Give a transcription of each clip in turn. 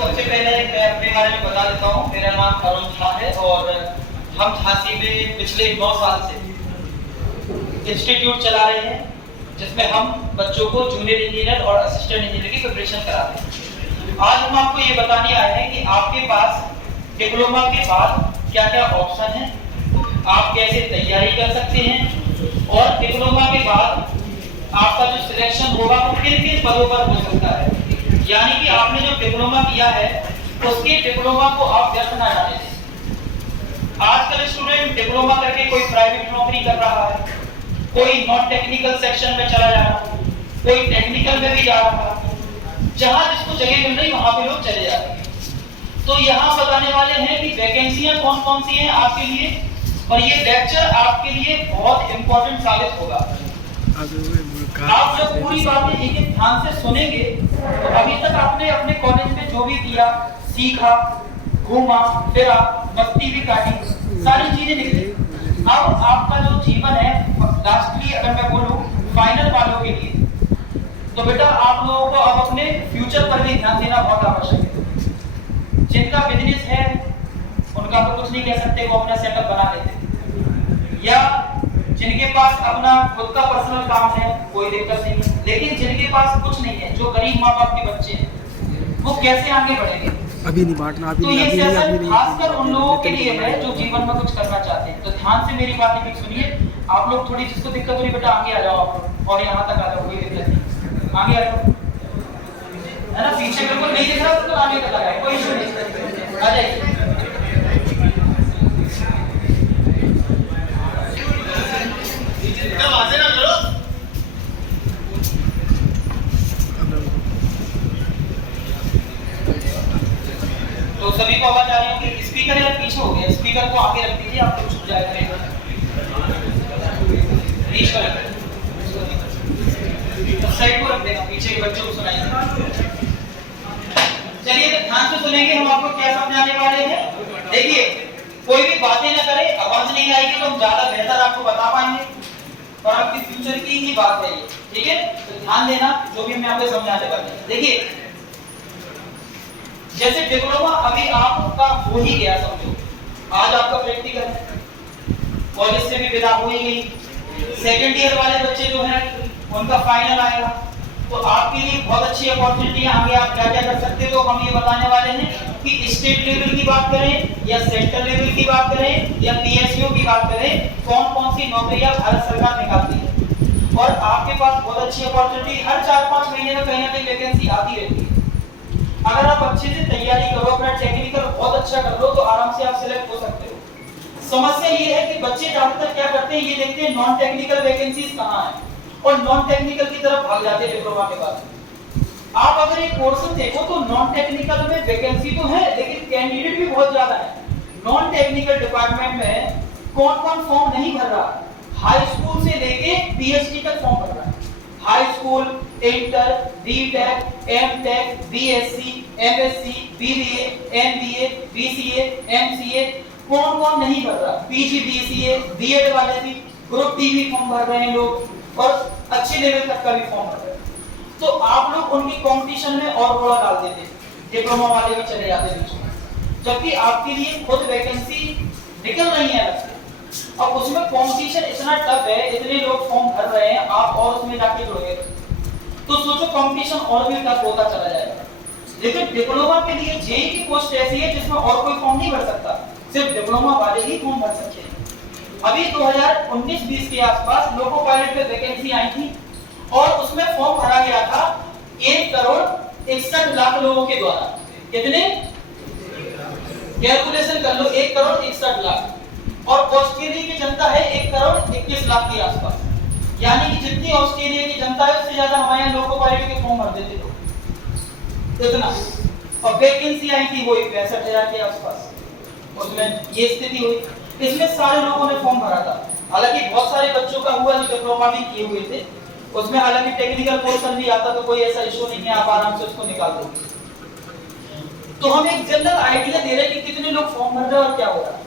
सबसे पहले मैं अपने बारे में बता देता हूँ। मेरा नाम अरुण झा है और हम झांसी में पिछले 9 साल से इंस्टीट्यूट चला रहे हैं, जिसमें हम बच्चों को जूनियर इंजीनियर और असिस्टेंट इंजीनियर की प्रिपरेशन कराते हैं। आज हम आपको ये बताने आए हैं कि आपके पास डिप्लोमा के बाद क्या क्या ऑप्शन है, आप कैसे तैयारी कर सकते हैं और डिप्लोमा के बाद आपका जो सिलेक्शन होगा वो किन किन पदों पर हो सकता है। यानी कि आपने जो डिप्लोमा किया है उसके डिप्लोमा को आप व्यर्थ ना जाने दें। आजकल स्टूडेंट डिप्लोमा करके कोई प्राइवेट नौकरी कर रहा है, कोई नॉन टेक्निकल सेक्शन में चला जा रहा है, कोई टेक्निकल में भी जा रहा है, जहां जिसको जगह मिल रही वहां पे लोग चले जाते हैं। तो यहाँ बताने वाले हैं कि वैकेंसियां कौन कौन सी हैं आपके लिए, और ये लेक्चर आपके लिए बहुत इंपॉर्टेंट साबित होगा। आप जब पूरी बातें एक एक ध्यान से सुनेंगे तो अभी तक आपने अपने कॉलेज में जो भी किया, सीखा, घूमा फिरा, मस्ती भी काटी, सारी चीजें निकली। अब आपका जो जीवन है लास्टली अगर मैं बोलूं फाइनल वालों के लिए, तो बेटा आप लोगों को अब अपने फ्यूचर पर भी ध्यान देना बहुत आवश्यक है। जिनका बिजनेस है उनका तो कुछ नहीं कह सकते, वो अपना सेटअप बना लेते, या जिनके पास अपना खुद का पर्सनल काम है कोई दिक्कत नहीं है, लेकिन जिनके पास कुछ नहीं है, जो गरीब माँ बाप के बच्चे हैं, वो कैसे आगे बढ़ेंगे? अभी नहीं बांटना, अभी तो ये सेशन खासकर उन लोगों के लिए है जो जीवन में कुछ करना चाहते हैं। तो ध्यान से मेरी बातें भी सुनिए। आप लोग थोड़ी जिसको दिक्कत हो रही बेटा आगे आ जाओ आप, और यहाँ तक आ जाओ, कोई दिक्कत नहीं, आगे आ जाओ, है ना। पीछे बिल्कुल नहीं दिख रहा तो आगे तक आ जाए, कोई इशू नहीं, आ जाइए। तो सभी को आवाज आ रही होगी। स्पीकर यार पीछे हो गया, स्पीकर को आगे रख दीजिए, आप लोग छूट जाया करेगा, बीच में रख तो साइड को रख देना, पीछे के बच्चों को सुनाइए। चलिए तो ध्यान से सुनेंगे, हम आपको क्या समझाने वाले हैं। देखिए कोई भी बातें ना करें, आवाज नहीं आएगी तो हम ज्यादा बेहतर आपको बता पाएंगे, और आपके फ्यूचर की ही बात है ये, ठीक है। तो ध्यान देना जो भी मैं आपको समझाने वाले हैं। देखिए जैसे डिप्लोमा अभी आपका हो ही गया, समझो आज आपका प्रैक्टिकल है, कॉलेज से भी विदा हो ही गई, सेकंड ईयर वाले बच्चे जो हैं उनका फाइनल आएगा, तो आपके लिए बहुत अच्छी अपॉर्चुनिटी है। आगे आप क्या क्या कर सकते हो, तो हम ये बताने वाले हैं कि स्टेट लेवल की बात करें या सेंट्रल लेवल की बात करें या पीएसयू की बात करें, कौन कौन सी नौकरियां भारत सरकार निकालती है, और आपके पास बहुत अच्छी अपॉर्चुनिटी हर 4-5 महीने में कहीं ना कहीं वैकेंसी आती रहती है। अगर आप अच्छे से तैयारी करो, अपना टेक्निकल बहुत अच्छा कर लो, तो आराम से आप सिलेक्ट हो सकते हो। समस्या ये है कि बच्चे ज्यादातर क्या करते हैं, ये देखते हैं नॉन टेक्निकल वैकेंसीज कहां है, और नॉन टेक्निकल की तरफ भाग जाते हैं डिप्लोमा के बाद। आप अगर एक पोर्शन देखो तो नॉन टेक्निकल में वैकेंसी तो है, लेकिन कैंडिडेट भी बहुत ज्यादा है। नॉन टेक्निकल डिपार्टमेंट में कौन कौन फॉर्म नहीं भर रहा, हाई स्कूल से लेके पीएचडी तक फॉर्म भर रहा है। High school, inter, BTech, MTech, BSc, MSc, BBA, MBA, BCA, MCA, कौन कौन नहीं भर रहा, पीजीडीसीए, बीएड वाले भी, ग्रुप डी भी फॉर्म भर रहे हैं लोग, और अच्छे लेवल तक का भी फॉर्म भर रहे हैं। तो आप लोग उनकी कंपटीशन में और थोड़ा डाल देते, डिप्लोमा वाले में चले जाते बीच में, जबकि आपके लिए खुद वैकेंसी निकल रही है अलग से, और उसमें कंपटीशन इतना टफ है, इतने लोग फॉर्म भर रहे हैं, आप और उसमें जाके जुड़ गए तो सोचो कंपटीशन और भी टफ होता चला जाएगा। लेकिन डिप्लोमा के लिए जेईई की पोस्ट ऐसी है जिसमें और कोई फॉर्म नहीं भर सकता, सिर्फ डिप्लोमा वाले ही फॉर्म भर सकते हैं। अभी 2019-20 के आसपास लोको पायलट पे वैकेंसी आई थी, और उसमें फॉर्म भरा गया था 1,61,00,000 लोगों के द्वारा। कितने कैलकुलेशन कर लो, 1,61,00,000, और ऑस्ट्रेलिया की जनता है 1,21,00,000 के आसपास, यानी कि जितनी ऑस्ट्रेलिया की जनता है उससे ज्यादा हमारे यहाँ लोको पायलट के फॉर्म भर देते लोग, इतना। और वैकेंसी आई थी वो 65,000 के आसपास, उसमें ये स्थिति हुई। इसमें सारे लोगों ने फॉर्म भरा था, हालांकि बहुत सारे बच्चों का हुआ जो डिप्लोमा भी किए हुए थे, उसमें हालांकि टेक्निकल पोर्शन भी आता, तो कोई ऐसा इशू नहीं है, आप आराम से उसको निकाल दोगे। तो हम एक जनरल आइडिया दे रहे हैं कि कितने लोग फॉर्म भर रहे हैं और क्या हो रहा है।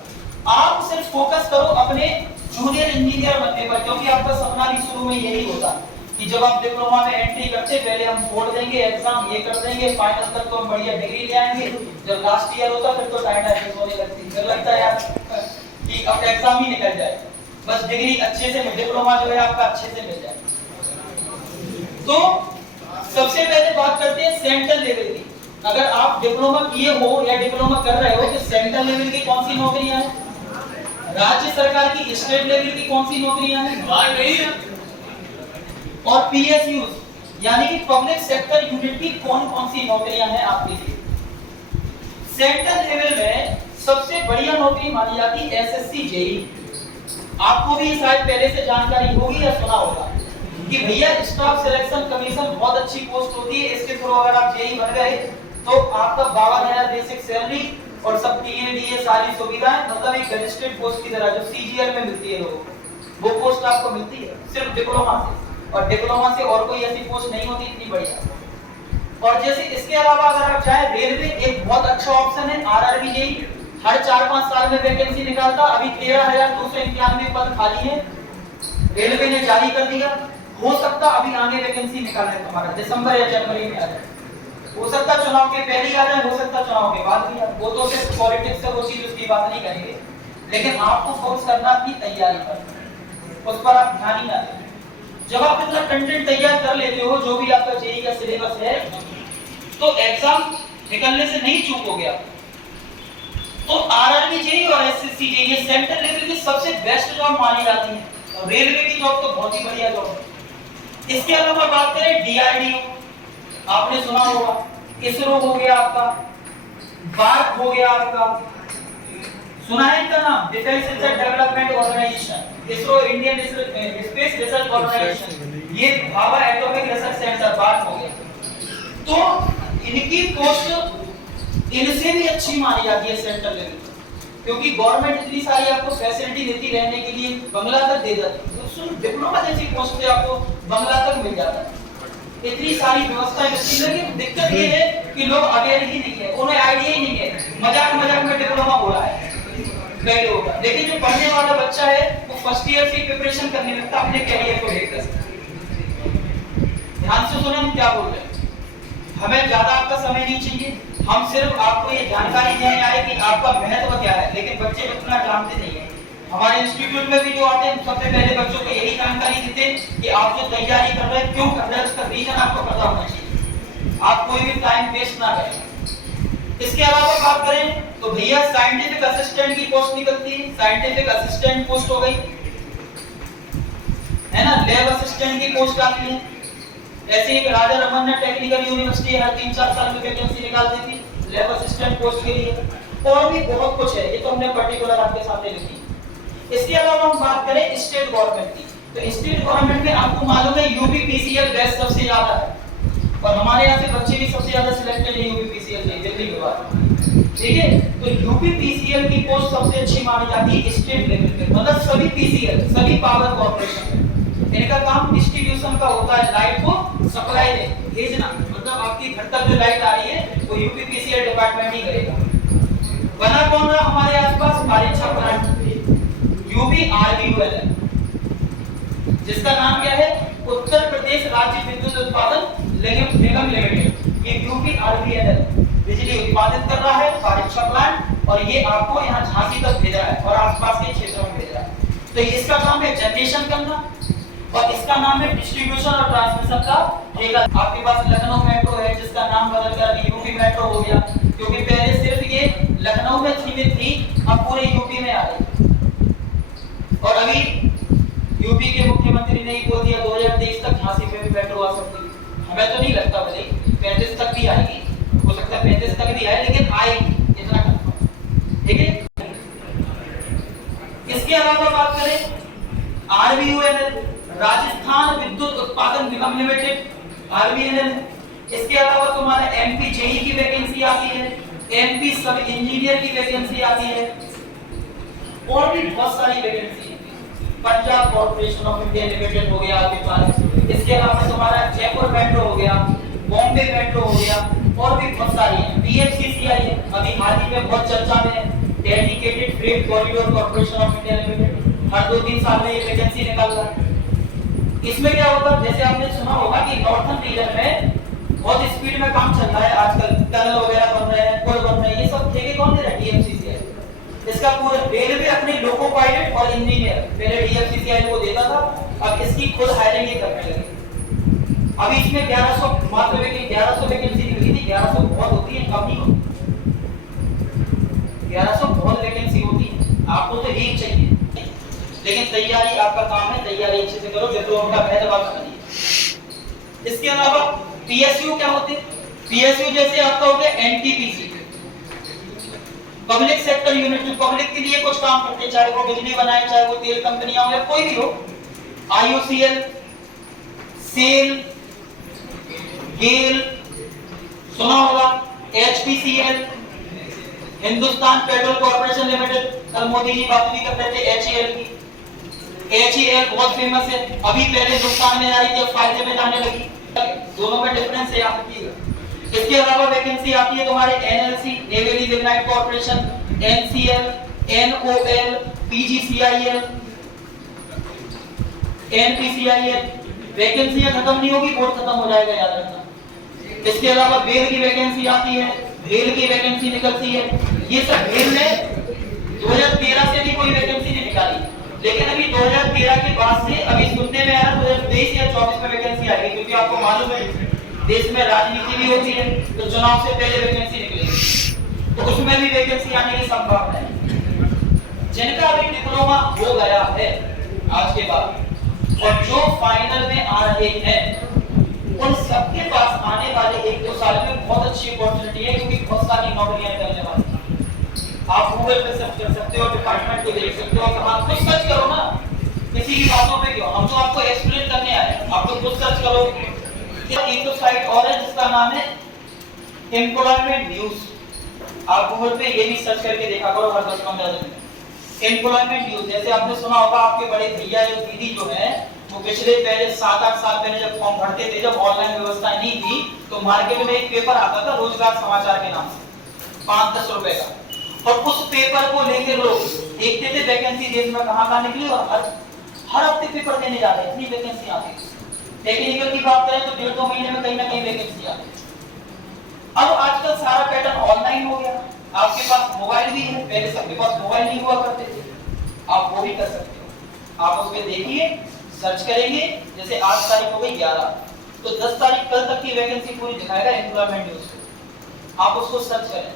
आप सिर्फ फोकस करो अपने जूनियर इंजीनियर बनने पर, क्योंकि आपका सपना भी शुरू में यही होता कि जब आप डिप्लोमा में एंट्री करते पहले हम छोड़ देंगे एग्जाम, ये कर देंगे, फाइनल तक तो हम बढ़िया डिग्री ले आएंगे, जब लास्ट ईयर होता फिर तो टाइम एडजस्ट होने लगती, फिर लगता है यार कि अब एग्जाम ही निकल जाए, बस डिग्री अच्छे से डिप्लोमा जो है आपका अच्छे से मिल जाए। तो सबसे पहले बात करते हैं सेंट्रल लेवल की। अगर आप डिप्लोमा किए हो या डिप्लोमा कर रहे हो तो सेंट्रल लेवल की कौन सी नौकरियां हैं, राज्य सरकार की स्टेट लेवल की कौन सी नौकरियां हैं, और पीएसयू यानी कि पब्लिक सेक्टर यूनिट की कौन कौन सी नौकरियां हैं आपके लिए। सेंट्रल लेवल में सबसे बढ़िया नौकरी मानी जाती है एसएससी जेई। आपको भी शायद पहले से जानकारी होगी या सुना होगा कि भैया स्टाफ सिलेक्शन कमीशन बहुत अच्छी पोस्ट होती है, इसके थ्रू अगर आप जेई बन गए तो आपका 52,000 बेसिक सैलरी और सब टीए सारी सुविधाएं, मतलब एक रजिस्टर्ड पोस्ट की तरह जो सीजीएल में मिलती है लोगों को, वो पोस्ट आपको मिलती है सिर्फ डिप्लोमा से, और डिप्लोमा से और कोई ऐसी पोस्ट नहीं होती इतनी बढ़िया। और जैसे इसके अलावा अगर आप चाहे रेलवे एक बहुत अच्छा ऑप्शन है, आरआरबी जेई हर 4-5 साल में वैकेंसी निकालता, अभी 13,291 पद खाली है, रेलवे ने जारी कर दिया, हो सकता अभी आगे वैकेंसी निकाले हमारा दिसंबर या जनवरी में आ जाए, हो सकता चुनाव के पहले ही आ जाए, हो सकता चुनाव के बाद भी आ, वो तो सिर्फ पॉलिटिक्स है, वो चीज उसकी बात नहीं करेंगे, लेकिन आपको फोकस करना अपनी तैयारी पर, उस पर आप ध्यान ही ना दें। जब आप इतना कंटेंट तैयार कर लेते हो जो भी आपका जेईई का सिलेबस है, तो एग्जाम निकलने से नहीं चूक हो गया। तो आरआरबी जेईई और एसएससी जेईई ये सेंट्रल लेवल की सबसे बेस्ट जॉब मानी जाती है, और रेलवे की जॉब तो बहुत ही बढ़िया जॉब है। इसके अलावा बात करें डीआरडीओ, आपने सुना होगा, इसरो हो गया आपका, भारत हो गया आपका, सुना है इनका नाम, defence research development organisation, ISRO Indian space research organisation, ये Bhabha atomic research centre Bharat हो गया। तो इनकी पोस्ट इनसे भी अच्छी मानी जाती है सेंट्रल लेवल, क्योंकि गवर्नमेंट इतनी सारी आपको फैसिलिटी देती रहने के लिए, बंगला तक दे जाती है, तो डिप्लोमा जैसी पोस्ट से आपको बंगला तक मिल जाता है, इतनी सारी व्यवस्थाएं मिलती है। लेकिन दिक्कत ये है कि लोग अवेयर ही नहीं है, उन्हें आइडिया ही नहीं है, मजाक मजाक में डिप्लोमा हो रहा है कई लोगों का, लेकिन जो पढ़ने वाला बच्चा है वो फर्स्ट ईयर से प्रिपरेशन करने लगता अपने कैरियर को लेकर। ध्यान से सुने हम क्या बोल रहे हैं, हमें ज्यादा आपका समय नहीं चाहिए, हम सिर्फ आपको ये जानकारी देने आए कि आपका महत्व क्या है, लेकिन बच्चे उतना जानते नहीं है। हमारे इंस्टीट्यूट में भी जो आते हैं सबसे पहले बच्चों को यही जानकारी देते हैं कि आप जो तैयारी कर रहे हैं क्यों कर रहे हैं, उसका रीजन आपको पता होना चाहिए, आप कोई भी टाइम वेस्ट ना करें। इसके अलावा बात करें तो भैया साइंटिफिक असिस्टेंट की पोस्ट निकलती है, साइंटिफिक असिस्टेंट पोस्ट हो गई है ना, लैब असिस्टेंट की पोस्ट आती है, ऐसे एक राजा रमन्ना टेक्निकल यूनिवर्सिटी हर 3-4 साल में वैकेंसी निकाल देती है लैब असिस्टेंट पोस्ट के लिए, और भी बहुत कुछ है, ये तो हमने पर्टिकुलर आपके सामने लिखी। इसके अलावा हम बात करें स्टेट गवर्नमेंट की, तो स्टेट गवर्नमेंट में आपको मालूम है यूपीपीसीएल बेस्ट सबसे ज्यादा है, और हमारे यहाँ से बच्चे भी सबसे ज्यादा सिलेक्टेड है यूपीपीसीएल से दिल्ली के बाद, ठीक है। तो यूपीपीसीएल की पोस्ट सबसे अच्छी मानी जाती है स्टेट लेवल पे, मतलब सभी पीसीएल सभी पावर कॉर्पोरेशन इनका काम डिस्ट्रीब्यूशन का होता है, लाइट को सप्लाई भेजना, मतलब आपकी घर तक जो लाइट आ रही है वो यूपीपीसीएल डिपार्टमेंट ही करेगा। बना कौन रहा हमारे आसपास, बारिशा प्लांट यूपीआरबीयूएल, जिसका नाम क्या है, उत्तर प्रदेश राज्य विद्युत उत्पादन निगम लिमिटेड, ये यूपीआरबीएल बिजली उत्पादित कर रहा है बारिशा प्लांट, और ये आपको यहाँ झांसी तक भेज रहा है और आसपास के क्षेत्रों में भेज रहा है। तो इसका काम है जनरेशन करना, और इसका नाम है डिस्ट्रीब्यूशन और ट्रांसमिशन का ठेका। आपके पास लखनऊ मेट्रो है जिसका नाम बदलकर अभी यूपी मेट्रो हो गया, क्योंकि पहले सिर्फ ये लखनऊ में थी, अब पूरे यूपी में आ गई। और अभी यूपी के मुख्यमंत्री ने बोल दिया 2023 तक झांसी में भी मेट्रो आ सकती है, हमें तो नहीं लगता भले 35 तक भी आएगी, हो सकता है 35 तक भी आए, लेकिन आएगी, इतना कंफर्म, ठीक है। इसके अलावा बात करें आरबीयूएनएल, राजस्थान विद्युत उत्पादन निगम लिमिटेड, आरबीएनएल। इसके अलावा तुम्हारा एमपी जेई की वैकेंसी आती है, एमपी सब इंजीनियर की वैकेंसी आती है, और भी बहुत सारी वैकेंसी है। Punjab corporation of India limited हो गया आपके पास, इसके अलावा तुम्हारा जयपुर मेट्रो हो गया, बॉम्बे मेट्रो हो गया, और भी बहुत सारी है। बीएफसीसीआई अभी हाल ही में बहुत चर्चा में है, dedicated freight corridor corporation of India limited, हर 2-3 साल में ये वैकेंसी निकल रहा है। इसमें क्या होगा, जैसे आपने सुना होगा कि नॉर्थन रीजन में बहुत स्पीड में काम चल रहा है आजकल, टनल वगैरह बन रहे हैं, पुल बन रहे हैं, ये सब ठेके कौन दे रहा है? डीएफसीसीआई। इसका पूरा रेलवे अपने लोको पायलट और इंजीनियर पहले डीएफसीसीआई को देता था, अब इसकी खुद हायरिंग ये करने लगे। अभी इसमें 1100 मात्र वैकेंसी 1100 वैकेंसी निकली थी। 1100 बहुत होती है, कम नहीं होती। 1100 बहुत वैकेंसी होती है, आपको तो एक चाहिए, लेकिन तैयारी आपका काम है, तैयारी अच्छे से करो, डिप्लोमा का बेहतर आप समझिए। इसके अलावा पीएसयू क्या होते हैं? पीएसयू जैसे आपका हो गया एनटीपीसी, पब्लिक सेक्टर यूनिट, जो पब्लिक के लिए कुछ काम करते हैं, चाहे वो बिजली बनाए, चाहे वो तेल कंपनियां हो या कोई भी हो। आईओसीएल, सेल, गेल सुना होगा, HPCL, Hindustan petrol corporation limited, कल मोदी जी बात भी कर रहे थे एचईएल की। एचईएल बहुत फेमस है, अभी पहले नुकसान में आ रही थी, अब फायदे में जाने लगी, दोनों में डिफरेंस है आप देखिएगा। इसके अलावा वैकेंसी आती है तुम्हारे NLC, Neyveli lignite corporation, NCL, NOL, PGCIL, NPCIL. वैकेंसियां खत्म नहीं होगी, बोर्ड खत्म हो जाएगा, याद रखना। इसके अलावा रेल की वैकेंसी आती है, रेल की वैकेंसी निकलती है। ये सब रेल ने 2013 से भी कोई वैकेंसी नहीं निकाली, लेकिन अभी 2013 के बाद से अभी सुनने में आया 2023 या 24 में वैकेंसी आएगी, क्योंकि आपको मालूम है देश में राजनीति भी होती है, तो चुनाव से पहले वैकेंसी निकलेगी, तो उसमें भी वैकेंसी आने की संभावना है। जिनका अभी डिप्लोमा हो गया है आज के बाद और जो फाइनल में आ रहे हैं, उन सबके पास आने वाले 1-2 साल में बहुत अच्छी अपॉर्चुनिटी है, क्योंकि बहुत सारी नौकरियां निकलने वाली हैं। आप गूगल पे सर्च कर सकते हो, डिपार्टमेंट को देख सकते हो, आप खुद सर्च करो ना, किसी की बातों पे क्यों, हम तो आपको एक्सप्लेन करने आए हैं, आप तो खुद सर्च करो। एक तो साइट और है जिसका नाम है एम्प्लॉयमेंट न्यूज, आप गूगल पे ये भी सर्च करके देखा करो हर 10-15 दिन में। एम्प्लॉयमेंट न्यूज, जैसे आपने सुना होगा आपके बड़े भैया या दीदी जो है वो पिछले पहले 7-8 साल पहले जब फॉर्म भरते थे, जब ऑनलाइन व्यवस्था नहीं थी, तो मार्केट में एक पेपर आता था रोजगार समाचार के नाम से, 5-10 रुपए का, और उस पेपर को लेकर लोग देखते थे वैकेंसी देश में कहां कहां निकली, और हर हफ्ते पेपर देने जा रहे हैं, इतनी वैकेंसी आ गई। टेक्निकल की बात करें तो 1.5-2 महीने में कहीं ना कहीं वैकेंसी आ गई। अब आजकल सारा पैटर्न ऑनलाइन हो गया, आपके पास मोबाइल भी है, पहले सबके पास मोबाइल नहीं हुआ करते थे, आप वो भी कर सकते हो। आप उसमें देखिए, सर्च करेंगे, जैसे आज तारीख हो गई 11, तो 10 तारीख कल तक की वैकेंसी पूरी दिखाएगा एम्प्लॉयमेंट न्यूज को, आप उसको सर्च करें।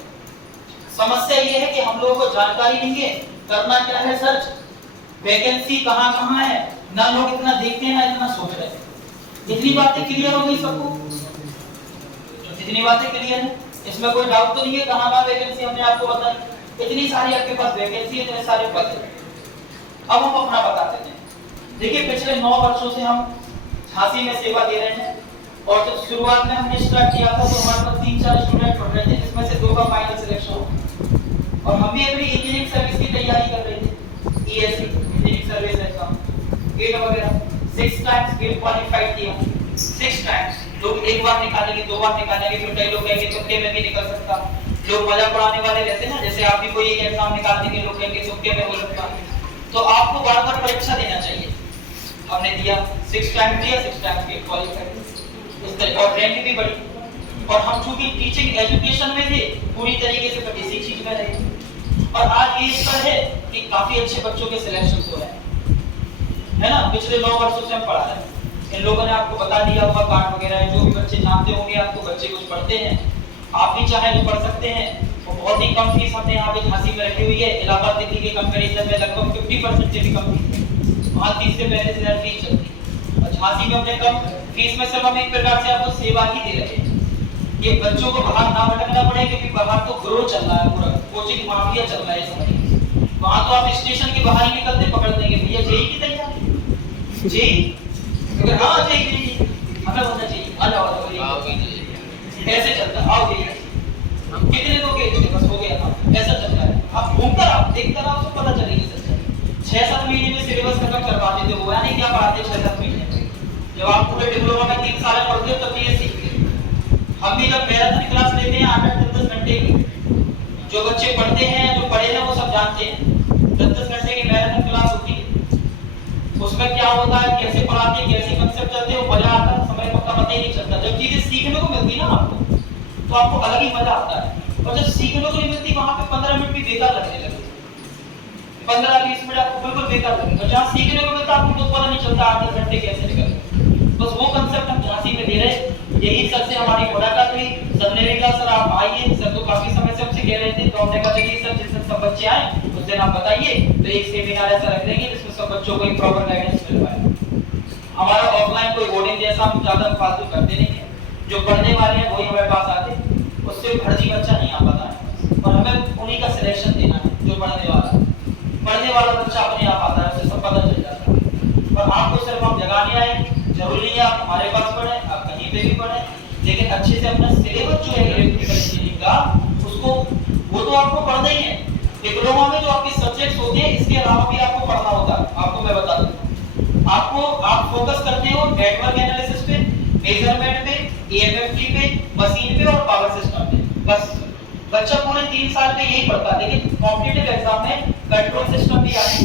समस्या ये है कि हम लोगों को जानकारी नहीं है, करना क्या है सर्च, वैकेंसी कहां कहां है, ना लोग इतना देखते हैं ना इतना सोच रहे हैं। इतनी बातें क्लियर हो गई सबको? इतनी बातें क्लियर है, इसमें कोई डाउट तो नहीं है कहां वैकेंसी हमने आपको बताई। इतनी सारी आपके पास वैकेंसी है, इतने सारे पद हैं। अब हम अपना बताते हैं। देखिए पिछले 9 वर्षों से हम झांसी में सेवा दे रहे हैं, और जब शुरुआत में हमने स्टार्ट किया था तो हमारे पास 3-4 स्टूडेंट पढ़ रहे थे, जिसमें से 2 का फाइनल सिलेक्शन हुआ, और हम भी अपनी इंजीनियरिंग सर्विस की तैयारी कर रहे थे, ESC engineering service exam, GATE वगैरह 6 टाइम्स गेट क्वालिफाइड किया, 6 टाइम्स। लोग एक बार निकालेंगे, 2 बार निकालेंगे, फिर कई लोग कहेंगे तुक्के में भी निकल सकता। लोग मजा पड़ाने वाले रहते हैं ना, जैसे आप भी कोई एक एग्जाम निकाल देंगे, लोग कहेंगे तुक्के में हो सकता, तो आपको बार-बार परीक्षा देना चाहिए। हमने दिया, 6 टाइम्स दिया, 6 टाइम्स गेट क्वालिफाइड, इस तरह, और रैंक भी बढ़ी। और हम चूंकि टीचिंग एजुकेशन में थे, पूरी तरीके से इसी चीज में रहे, और आज ये इस तरह है कि काफी अच्छे बच्चों के सिलेक्शन हो रहे हैं, है ना। पिछले 9 वर्षों से हम पढ़ा रहे हैं, इन लोगों ने आपको बता दिया होगा कार्ड वगैरह है, जो भी बच्चे जानते होंगे, आपको बच्चे कुछ पढ़ते हैं, आप भी चाहे तो पढ़ सकते हैं। और बहुत ही कम फीस हमने यहाँ पे झांसी में रखी हुई है, इलाहाबाद दिल्ली के कंपैरिजन में लगभग 50% से भी कम फीस है, वहाँ 30 से 35,000 फीस चलती है, और झांसी में हमने कम फीस में सिर्फ हम एक प्रकार से आपको सेवा ही दे रहे हैं। ये बच्चों को बाहर ना भटकना पड़े, क्योंकि बाहर तो ग्रो चल रहा है, पूरा कोचिंग माफिया चल रहा है समझिए। वहाँ तो आप स्टेशन के बाहर ही निकलते पकड़ देंगे, भैया जेई की तैयारी, जेई अगर हाँ जेई हमें होना चाहिए, आ जाओ कैसे चलता है, आओ जेई हम कितने लोग हैं, बस हो गया था, ऐसा चल रहा है। आप घूमकर आप देखकर आप तो पता चलेगी सच। 6-7 महीने में सिलेबस खत्म करवा देते हो, यानी क्या पढ़ाते 6-7 महीने। जब आप पूरे डिप्लोमा में 3 साल पढ़ते हो तब ये सीखते हैं। हम भी जब मैराथन क्लास लेते हैं 8-10 घंटे की, जो बच्चे पढ़ते हैं, जो पढ़े हैं वो सब जानते हैं, 10-10 घंटे की मैराथन क्लास होती है, उसमें उसमें क्या होता है, कैसे पढ़ाते हैं, कैसे कंसेप्ट चलते हैं, वो मजा आता है, समय का पता ही नहीं चलता। जब चीजें सीखने को मिलती है ना आपको, तो आपको अलग ही मजा आता है। और जब सीखने को नहीं मिलती, वहां पे 15 मिनट भी बेकार लगने लगे, 15-20 मिनट आपको बिल्कुल बेकार लगेगा। जहाँ सीखने को मिलता है आपको तो पता नहीं चलता 8 घंटे कैसे निकल गए। बस वो कंसेप्ट हम झांसी में दे रहे। यही सर से हमारी मुलाकात हुई, सबने भी कहा सर आप आइए, सर तो काफी समय से हमसे कह रहे थे, तो हमने कहा चलिए सर जिस दिन सब बच्चे आए उस दिन आप बताइए, तो एक सेमिनार ऐसा रख देंगे जिसमें सब बच्चों को एक प्रॉपर गाइडेंस मिल पाए। हमारा ऑफलाइन कोई बोर्डिंग जैसा हम ज्यादा फालतू करते नहीं है, जो पढ़ने वाले हैं वही हमारे पास आते, उससे फर्जी बच्चा नहीं आ पाता है, और हमें उन्हीं का सिलेक्शन देना है जो पढ़ने वाला बच्चा अपने आप आता है, उसे सब पता चल जाता है। और आपको सिर्फ हम जगाने आए, जरूरी नहीं है आप हमारे पास पढ़े, आप कहीं पे भी पढ़े, लेकिन अच्छे से अपना सिलेबस जो है इलेक्ट्रिकल इंजीनियरिंग का, उसको वो तो आपको पढ़ना ही है। डिप्लोमा में जो आपके सब्जेक्ट्स होते हैं, इसके अलावा भी आपको पढ़ना होता है। आपको मैं बता दूं, आप फोकस करते हो नेटवर्क एनालिसिस पे, मेजरमेंट पे, एएफएफटी पे, मशीन पे और पावर सिस्टम पे। बस बच्चा पूरे 3 साल पे यही पढ़ता है, लेकिन कॉम्पिटिटिव एग्जाम में कंट्रोल सिस्टम भी आए,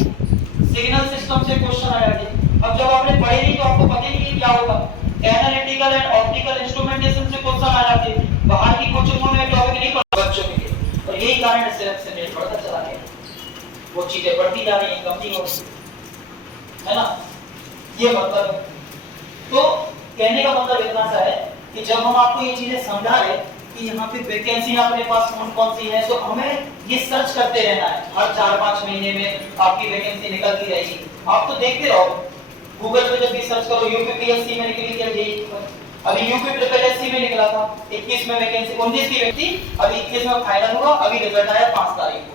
सिग्नल सिस्टम से क्वेश्चन आ जाते। अब जब आपने पढ़े नहीं तो आपको पता ही नहीं क्या होगा। एनालिटिकल एंड ऑप्टिकल इंस्ट्रूमेंटेशन से क्वेश्चन आ जाते, बाहर की कोचिंगों में टॉपिक नहीं पढ़ा बच्चों के लिए, और यही कारण है सिलेक्शन रेट बढ़ता चला गया, वो चीजें बढ़ती जा रही हैं, कम नहीं हो रही है ना। ये मतलब, तो कहने का मतलब इतना सा है कि जब हम आपको ये चीजें समझा रहे कि यहाँ पे वैकेंसी अपने पास कौन सी है, तो हमें ये सर्च करते रहना है। हर 4-5 महीने में आपकी वैकेंसी निकलती रहेगी, आप तो देखते रहो। गूगल पे जब भी सर्च करो, यूपीपीएससी में निकली क्या, यही अभी यूपीपीएससी में निकला था 21 में वैकेंसी, 19 की वैकेंसी, अभी 21 में फाइनल हुआ, अभी रिजल्ट आया 5 तारीख को।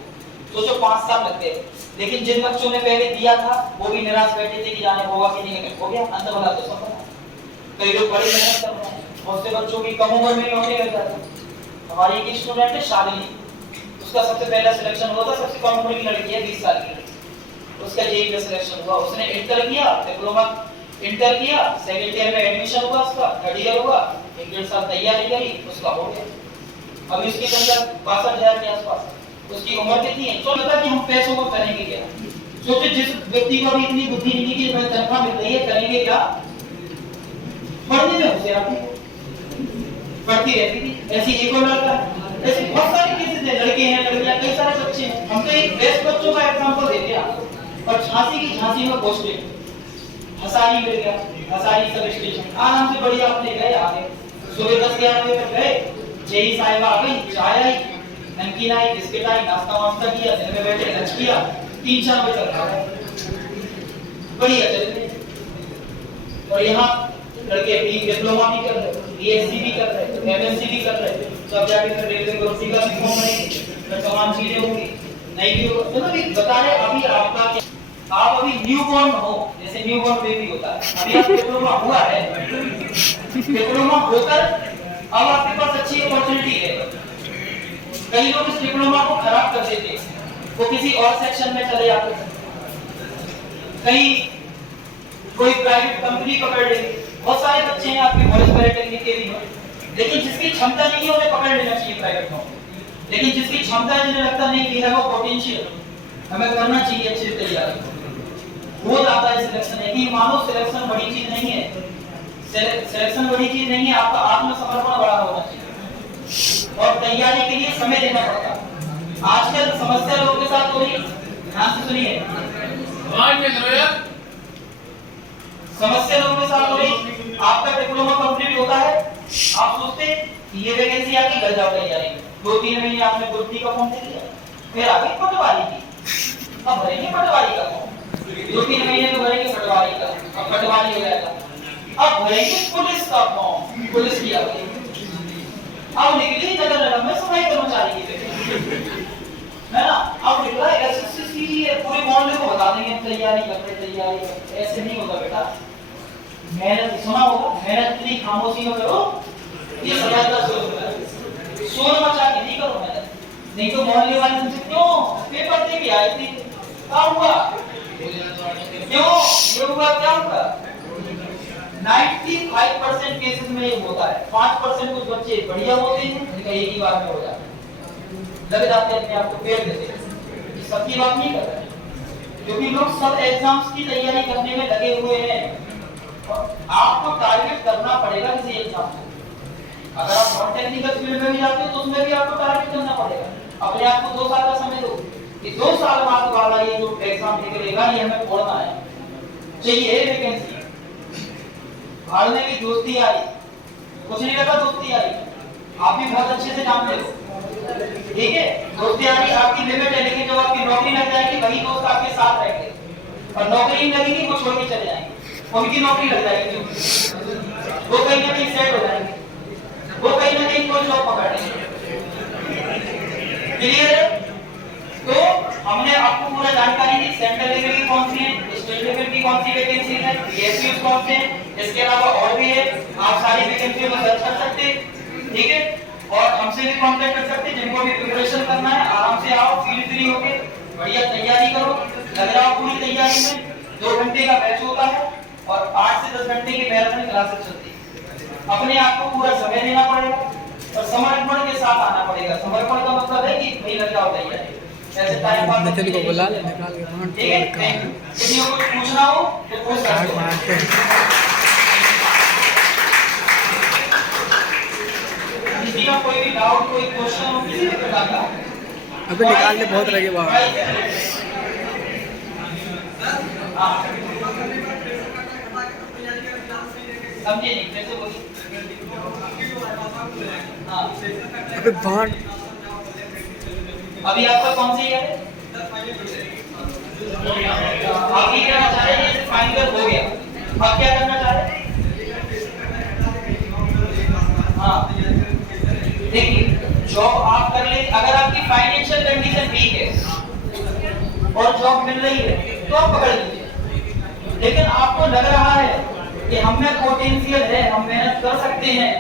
सोचो 5 साल लग गए, लेकिन जिन बच्चों ने पहले दिया था वो भी निराश बैठे थे कि जाने होगा कि नहीं, हो गया अंत भला तो सब पता। कई लोग बड़ी मेहनत कर रहे हैं, बहुत से बच्चों की कम उम्र में नौकरी लग जाती है। हमारी एक स्टूडेंट है शालिनी, उसका सबसे पहला सिलेक्शन हुआ था, सबसे कम उम्र की लड़की है, 20 साल की, उसका जेईई में सिलेक्शन हुआ। उसने इंटर किया, डिप्लोमा इंटर किया, सेकंड ईयर में एडमिशन हुआ, उसका थर्ड ईयर हुआ, 1.5 साल तैयारी करी, उसका हो गया। अभी उसकी तनख्वाह 62,000 के आसपास। उसकी उम्र कितनी है, तो लगा कि हम पैसों को करेंगे क्या। सोचिए जिस व्यक्ति को भी इतनी बुद्धि नहीं कि हमें तनख्वाह मिल रही है, करेंगे क्या, पढ़ने में होशियार थी, पढ़ती रहती थी। ऐसी एक और लड़का, ऐसे बहुत सारे केसेस हैं, लड़के हैं, लड़कियां, कई सारे बच्चे हैं। हम तो एक बेस्ट बच्चों का एग्जांपल देते हैं आपको। और झांसी की झांसी में पोस्टिंग, हसारी मिल गया, हसारी सब स्टेशन आराम से बढ़िया अपने गए, आगे सुबह 10-11 बजे तक गए, जेई साहिब आ गई, चाय आई, नमकीन आई, बिस्किट आई, नाश्ता वास्ता किया, दिन में बैठे लंच किया, 3-4 बजे तक आ गए, बढ़िया चल रही। और यहाँ लड़के भी डिप्लोमा भी कर रहे, बीएससी भी कर रहे, एमएससी भी कर रहे, सब जाके फिर रेलवे ग्रुप का भी फॉर्म भरेंगे, फिर तमाम चीजें होंगी, नहीं भी होगा। मतलब एक बता रहे अभी आपका, आप अभी न्यूबॉर्न हो, जैसे न्यूबॉर्न बेबी होता है, अभी आप डिप्लोमा हुआ है, डिप्लोमा होकर अब आपके पास अच्छी अपॉर्चुनिटी है। कई लोग इस डिप्लोमा को खराब कर देते, वो किसी और सेक्शन में चले जाते, कहीं कोई प्राइवेट कंपनी पकड़ लेंगे। बहुत सारे बच्चे हैं आपके कॉलेज पॉलिटेक्निक के भी, लेकिन जिसकी क्षमता नहीं है उन्हें पकड़ लेना चाहिए प्राइवेट नौकरी, लेकिन जिसकी क्षमता है, जिन्हें लगता नहीं कि है वो पोटेंशियल, हमें करना चाहिए अच्छी तैयारी, हो जाता है सिलेक्शन। है कि मानो सिलेक्शन बड़ी चीज नहीं है, सिलेक्शन बड़ी चीज नहीं है, आपका आत्मसमर्पण बड़ा होना चाहिए और तैयारी के लिए समय देना पड़ता है। आजकल समस्या लोगों के साथ हो रही है, ध्यान से सुनिए, समस्या लोगों के साथ हो रही। आपका डिप्लोमा कंप्लीट होता है, आप सोचते ये वैकेंसी आ गई, घर जाओ तैयारी, 2-3 महीने आपने गुत्ती का फॉर्म दे दिया, फिर आ गई पटवारी की, अब भरेंगे पटवारी का फॉर्म, 2-3 महीने में भरेंगे पटवारी का, अब पटवारी हो जाएगा, अब भरेंगे पुलिस का फॉर्म, पुलिस की आ गई, अब निकली नगर निगम में सफाई कर्मचारी की है ना, अब निकला एसएससी, पूरे मोहल्ले को बता देंगे तैयारी कर रहे, तैयारी कर। ऐसे नहीं होता बेटा, मेहनत सुना होगा, मेहनत इतनी खामोशी में करो, ये समझदार शोर मचा के नहीं करो मेहनत, नहीं तो मोहल्ले वाले तुमसे क्यों पेपर दे के आई थी, क्या हुआ, क्यों ये हुआ, क्या हुआ। 95% केसेस में ये होता है, 5% कुछ बच्चे बढ़िया होते हैं, जिनका एक ही बार में हो जाता है, लग जाते हैं अपने आप को पेड़ देते हैं, सबकी बात नहीं कर रहे। क्योंकि लोग सब एग्जाम्स की तैयारी करने में लगे हुए हैं। आपको टारगेट करना पड़ेगा किसी एग्जाम को। अगर आप नॉन टेक्निकल फील्ड में भी जाते हो तो उसमें भी आपको टारगेट करना पड़ेगा। अपने आप को 2 साल का समय दो कि 2 साल बाद वाला ये जो एग्जाम निकलेगा ये हमें पढ़ना है। चाहिए वैकेंसी, भाड़ में भी दोस्ती आई, कुछ नहीं लगा दोस्ती आई, आप भी बहुत अच्छे से जानते हो, ठीक है। दोस्ती आ रही आपकी लिमिट है, लेकिन जब आपकी नौकरी लग जाएगी वही दोस्त आपके साथ रहेंगे, और नौकरी नहीं लगेगी वो छोड़ के चले जाएंगे, उनकी नौकरी लग जाएगी, वो कहीं ना कहीं सेट हो जाएंगे, वो कहीं ना कहीं कोई जॉब पकड़ लेंगे। क्लियर है? तो हमने आपको पूरा जानकारी दी, सेंट्रल लेवल की कौन सी है, स्टेट लेवल की कौन सी वैकेंसी है, पीएसयूज कौन से हैं, इसके अलावा और भी है, आप सारी वैकेंसियों को सर्च कर सकते हैं, ठीक है। और हमसे भी कांटेक्ट कर सकते हैं, जिनको भी प्रिपरेशन करना है आराम से आओ, फील फ्री होके बढ़िया तैयारी करो, लग रहा हो पूरी तैयारी में। 2 घंटे का बैच होता है और 8 से 10 घंटे की मैराथन क्लासेस चलती है। अपने आप को पूरा समय देना पड़ेगा और समर्पण के साथ आना पड़ेगा। समर्पण का मतलब है कि भाई लग जाओ तैयारी, ऐसे टाइम पास नितिन को बुला ले, निकाल के कौन ठीक है। किसी को कुछ पूछना हो तो पूछ सकते हो। किसी का कोई भी डाउट, कोई क्वेश्चन हो किसी भी प्रकार का, अबे निकाल ले, बहुत लगे बाहर। समझे नहीं कैसे बोली? हाँ अबे बाहर। अभी आपका कौन सी है? आप ये कहना चाह रहे हैं फाइनल हो गया, अब क्या करना चाह रहे हैं? हाँ देखिए, जॉब आप कर ले, अगर आपकी फाइनेंशियल कंडीशन ठीक है और जॉब मिल रही है तो आप पकड़ लीजिए। लेकिन आपको लग रहा है कि हम में पोटेंशियल है, हम मेहनत कर सकते हैं,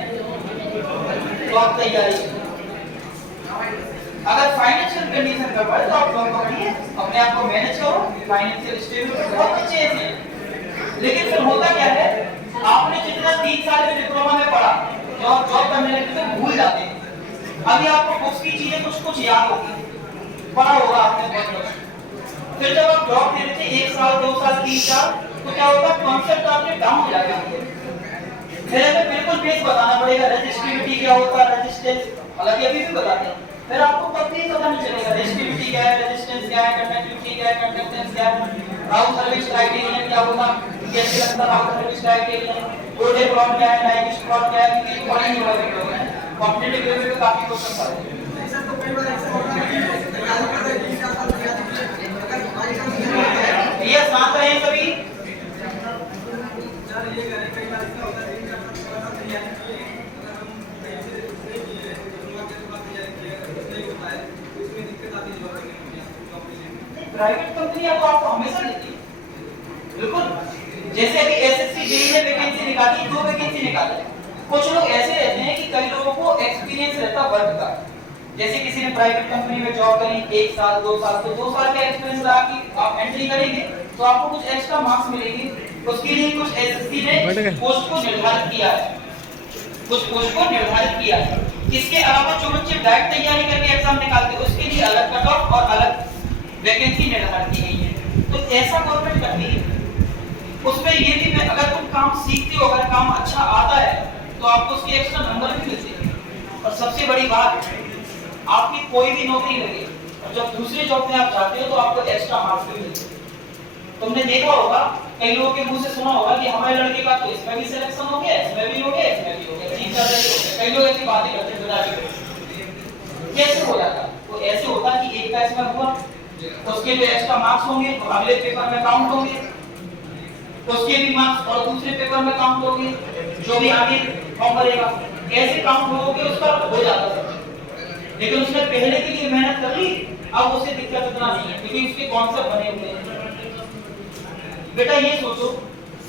तो आप तैयारी करें। अगर फाइनेंशियल कंडीशन गड़बड़ है तो आप जॉब पकड़िए, अपने आप को मैनेज करो, फाइनेंशियल स्टेबल बहुत अच्छे से। लेकिन फिर होता क्या है, आपने जितना 3 साल में डिप्लोमा में पढ़ा, जॉब करने लगते तो भूल जाते हैं। अभी आपको बुक्स की चीजें कुछ कुछ याद होगी, पढ़ा होगा आपने बहुत कुछ। फिर जब आप जॉब देते थे 1 साल 2 साल 3 साल, तो क्या होता है, कॉन्सेप्ट आपके डाउन हो जाता है। फिर हमें बिल्कुल बेस बताना पड़ेगा, रेजिस्टिविटी क्या होता है, रेजिस्टेंस, हालांकि अभी भी बताते हैं। फिर आपको कभी पता नहीं चलेगा रेजिस्टिविटी क्या है, रेजिस्टेंस क्या है, कंडक्टिविटी क्या है, कंडक्टेंस क्या है, राउथ सर्विस क्राइटेरियन क्या होगा, कैसे लगता है राउथ सर्विस क्राइटेरियन, गोल्डे प्लॉट क्या है, नाइकिस प्लॉट क्या है, क्योंकि पढ़ा नहीं हुआ है। कॉम्पिटिटिव लेवल पे काफी क्वेश्चन पढ़े। ये शांत रहे सभी। प्राइवेट कंपनियां तो आपको हमेशा देती है, बिल्कुल। जैसे अभी एसएससी जेईई में वैकेंसी निकाली, 2 वैकेंसी निकाले। कुछ लोग ऐसे रहते हैं कि कई लोगों को एक्सपीरियंस रहता वर्क का, जैसे किसी ने प्राइवेट कंपनी में जॉब करी 1 साल 2 साल, तो 2 साल का एक्सपीरियंस रहा कि आप एंट्री करेंगे तो आपको कुछ एक्स्ट्रा मार्क्स मिलेंगे। उसके लिए कुछ एसएससी ने पोस्ट को निर्धारित किया है, कुछ पोस्ट को निर्धारित किया है। इसके अलावा जो बच्चे डायरेक्ट तैयारी करके एग्जाम निकालते हैं उसके लिए अलग कट ऑफ और अलग वैकेंसी निर्धारित की गई है। तो ऐसा गवर्नमेंट करती है। उसमें ये भी मैं, अगर तुम काम सीखते हो, अगर काम अच्छा आता है तो आपको उसके एक्स्ट्रा नंबर भी मिलते हैं। और सबसे बड़ी बात, आपकी कोई भी नौकरी लगे और जब दूसरे जॉब में आप जाते हो तो आपको एक्स्ट्रा मार्क्स भी मिलते हैं। तुमने देखा होगा, कई लोगों के मुंह से सुना होगा कि हमारे लड़के का तो इसमें भी सिलेक्शन हो गया, इसमें भी हो गया, इसमें भी हो गया, 3 4 हो गया। कई लोग ऐसी बातें करते हैं, बता दो कैसे हो जाता। तो ऐसे होता कि एक का इसमें हुआ, उसके जो एक्स्ट्रा मार्क्स होंगे तो अगले पेपर में काउंट होंगे, उसके भी मार्क्स और दूसरे पेपर में काउंट होंगे, जो भी आगे फॉर्म भरेगा ऐसे काउंट होके उसका हो जाता है। लेकिन उसने पहले के लिए मेहनत कर ली, अब उसे दिक्कत इतना नहीं है क्योंकि उसके कॉन्सेप्ट बने हुए हैं। बेटा ये सोचो,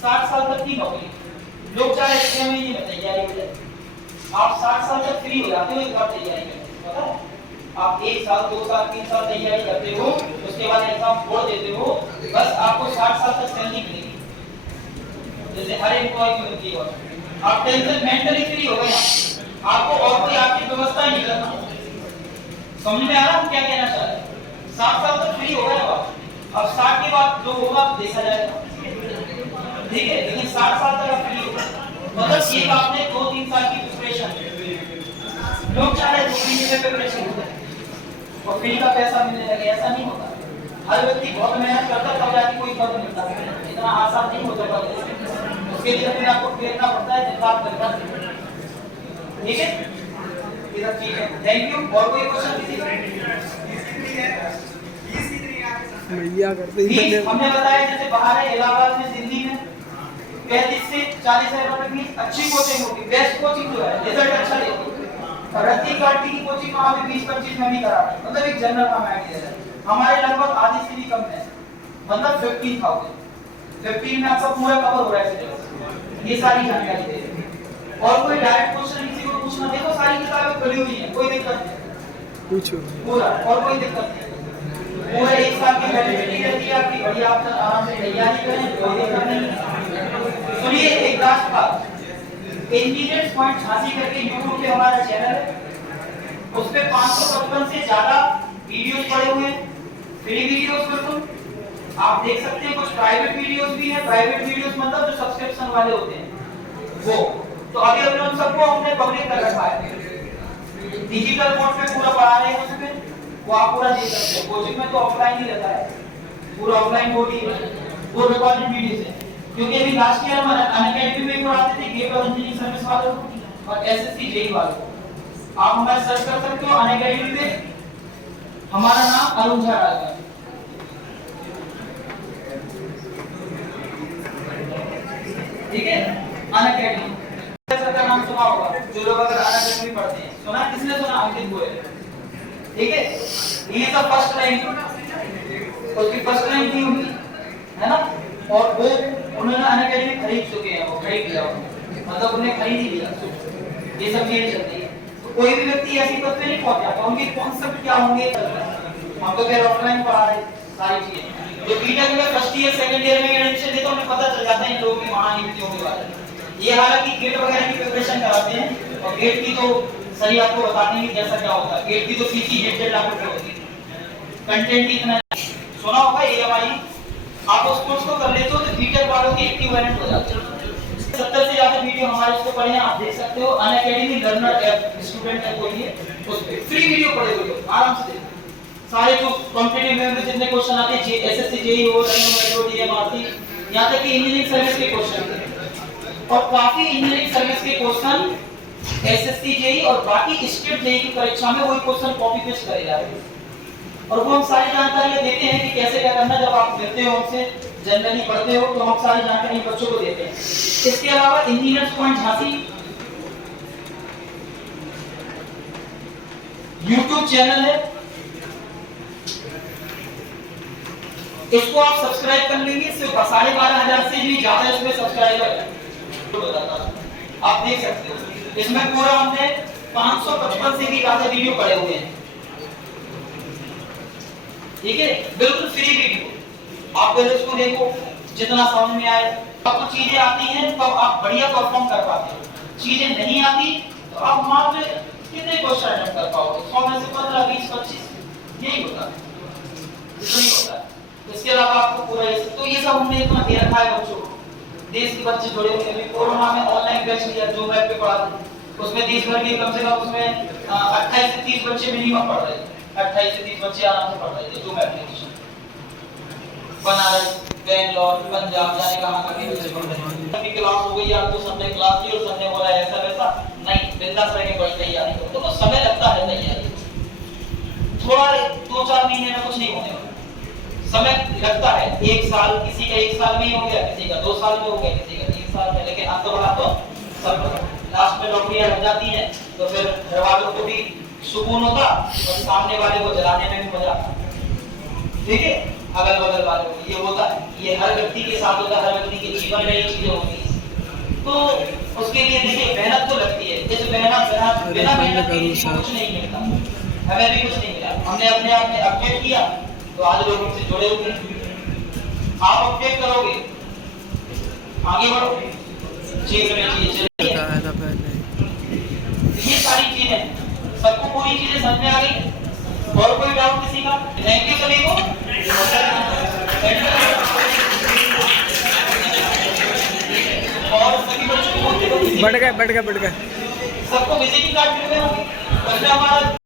60 साल तक की नौकरी, लोग चाहे 6 महीने में तैयारी हो जाए, आप 60 साल तक फ्री हो जाते हो एक बार तैयारी करते, पता है? आप 1 साल 2 साल 3 साल तैयारी करते हो, उसके बाद एग्जाम छोड़ देते हो, बस आपको 60 साल तक सैलरी मिलेगी, जैसे हर एम्प्लॉय की मिलती है। आप टेंशन मेंटली फ्री हो गए, आपको और कोई आपकी व्यवस्था नहीं करना। समझ में आ रहा हम क्या कहना चाह रहे हैं? 7 साल तक फ्री हो गए आप, अब 60 के बाद जो होगा देखा जाएगा, ठीक है। लेकिन 60 साल तक आप फ्री हो, मतलब एक आपने 2-3 साल की प्रिपरेशन, लोग चाह रहे 2 महीने में प्रिपरेशन हो जाए और फ्री का पैसा मिलने लगे, ऐसा नहीं होता। हर व्यक्ति बहुत मेहनत करता है तब जाके कोई पद मिलता है, इतना आसान नहीं होता पद, उसके लिए अपने आपको प्रेरणा पड़ता है, जितना आप करना, ठीक है। इधर ठीक है, थैंक यू। और कोई क्वेश्चन किसी का? भैया करते ही फीस हमने बताया, जैसे बाहर है इलाहाबाद में, दिल्ली में 35 से 40,000 रुपए फीस, अच्छी कोचिंग होगी, बेस्ट कोचिंग जो है, रिजल्ट अच्छा देती है। रत्ती कार्टी की कोचिंग वहाँ पे 20-25 में भी करा रहे हैं, मतलब एक जनरल का आइडिया है। हमारे लगभग आधी से भी कम है, मतलब 15,000 में आपका पूरा कवर हो रहा है। ये सारी जानकारी दे रहे हैं। और कोई डायरेक्ट क्वेश्चन किसी को पूछना, देखो सारी किताबें खुली हुई हैं, कोई दिक्कत नहीं, पूछो पूरा, और कोई दिक्कत नहीं। पूरे 1 साल की वैलिडिटी रहती है आपकी, बढ़िया आप आराम से तैयारी करें, कोई दिक्कत नहीं। सुनिए एक लास्ट बात, इंजीनियर्स पॉइंट झांसी करके यूट्यूब पे हमारा चैनल है, उस पे 555 से ज्यादा वीडियोस पड़े हुए हैं, फ्री वीडियोस बिल्कुल आप देख सकते हैं। कुछ प्राइवेट वीडियोस भी हैं, प्राइवेट वीडियोस मतलब जो सब्सक्रिप्शन वाले होते हैं वो, तो अभी अपने उन सबको हमने पब्लिक कर रखा है, डिजिटल मोड पे पूरा पढ़ा रहे हैं उसमें, वो आप पूरा देख सकते हैं। कोचिंग में तो ऑफलाइन ही रहता है, पूरा ऑफलाइन बोर्ड ही है, वो रिकॉर्डेड वीडियोस है। क्योंकि अभी लास्ट ईयर हम अनअकैडमी में पढ़ाते थे गेट और इंजीनियरिंग सर्विस वालों को और एसएससी जेई वालों को, आप हमारे सर्च कर सकते हो अनअकैडमी में, हमारा नाम अरुण झा है, ठीक है। अनअकैडमी सर का नाम सुना होगा, जो लोग अगर अनअकैडमी पढ़ते हैं, सुना, किसने सुना? अंकित गोयल, ठीक है। ये सब फर्स्ट रैंक, उसकी फर्स्ट रैंक थी होगी, है ना। और वो उन्होंने अनअकैडमी खरीद चुके हैं, वो खरीद लिया उन्होंने, मतलब उन्हें खरीद ही लिया। ये सब चीजें चलती है, तो कोई भी व्यक्ति ऐसी पद पे नहीं पहुंच जाता, उनके कॉन्सेप्ट क्या होंगे, हम तो फिर ऑफलाइन पढ़ा रहे सारी चीजें। जो बीटेक में फर्स्ट ईयर सेकंड ईयर में एडमिशन लेते हैं, उन्हें पता चल जाता है इन लोगों की महानियुक्ति होने वाली है। ये हालांकि गेट वगैरह की प्रिपरेशन कराते हैं, और गेट की तो सही आपको बताने की जैसा क्या होता है, गेट की तो फीस ही 1.5 लाख रुपए होती है, कंटेंट ही इतना सुना होगा। एएमआई आप उस कोर्स को कर लेते हो तो बीटेक वालों की इक्विवेलेंट हो जाती है। 70 से ज्यादा वीडियो हमारे इसको पढ़े हैं, आप देख सकते हो। अनअकैडमी लर्नर ऐप स्टूडेंट है कोई है, उस पे फ्री वीडियो पढ़े हुए आराम से देखो। सारे जो कॉम्पिटिटिव में जितने क्वेश्चन आते हैं, एसएससी जेईई हो, मेट्रो डीएमआरसी, यहां तक कि इंजीनियरिंग सर्विस के क्वेश्चन थे, और काफी इंजीनियरिंग सर्विस के क्वेश्चन एसएससी जेईई और बाकी स्टेट जेईई की परीक्षा में वही क्वेश्चन कॉपी पेस्ट करे जा रहे हैं, और वो हम सारी जानकारियां देते हैं कि कैसे क्या करना। जब आप मिलते हो हमसे, जनरली पढ़ते हो, तो हम सारी जानकारी बच्चों को देते हैं। इसके अलावा engineers point Jhansi YouTube channel है, इसको आप सब्सक्राइब कर लेंगे, सिर्फ 12,500 से भी ज्यादा इसमें सब्सक्राइबर है, आप देख सकते हो। इसमें पूरा हमने 555 से भी ज्यादा वीडियो पड़े हुए हैं, ठीक है, बिल्कुल फ्री वीडियो। आप पहले इसको देखो, जितना समझ में आए। आपको चीजें आती हैं तो आप बढ़िया परफॉर्म कर पाते हो, चीजें नहीं आती तो आप मात्र कितने क्वेश्चन अटेम्प्ट कर पाओगे, 100 में से 15, 20, 25, यही होता है, इतना ही होता है। इसके अलावा आपको पूरा तो ये सब हमने इतना दे रखा है बच्चों को। देश के बच्चे जुड़े हुए हैं, कोरोना में ऑनलाइन बैच लिया, जो ऐप पे पढ़ा, उसमें देश भर के कम से कम उसमें 28 से 30 बच्चे मिनिमम पढ़ रहे थे, 28 से 30 बच्चे आराम से पढ़ रहे थे, जो एप्लीकेशन बनारस, बेंगलोर, पंजाब, जाने कहां का बच्चे पढ़ रहे हैं। अभी क्लास हो गई, आपको संडे क्लास थी और संडे बोला ऐसा वैसा नहीं, बिंदास रह के बड़ी तैयारी करो, तो समय लगता है तैयारी, थोड़ा 2-4 महीने में कुछ नहीं होने वाला, समय लगता है। 1 साल, किसी का 1 साल में ही हो गया, किसी का 2 साल में हो गया, किसी का 3 साल में, लेकिन अंत बड़ा तो सब लास्ट में नौकरियां लग जाती हैं, तो फिर घर वालों को भी सुकून होता और सामने वाले को जलाने में भी मजा आता, ठीक है। अगल बगल वालों को ये होता है, ये हर व्यक्ति के साथ होता है, हर व्यक्ति के जीवन में ये चीजें होती हैं, तो उसके लिए देखिए मेहनत तो लगती है। जैसे मेहनत बिना मेहनत के कुछ नहीं मिलता, हमें भी कुछ नहीं मिला, हमने अपने आप में अपडेट किया तो आज लोग हमसे जुड़े हुए हैं। आप अपडेट करोगे, आगे बढ़ोगे, चीज में चीजें चलेंगी। ये सारी चीजें सबको पूरी चीजें समझ में आ गई। और कोई डाउट किसी का? थैंक यू सभी को। और सभी बच्चों को बढ़ गए सबको विजिटिंग कार्ड मिल गया। बच्चा हमारा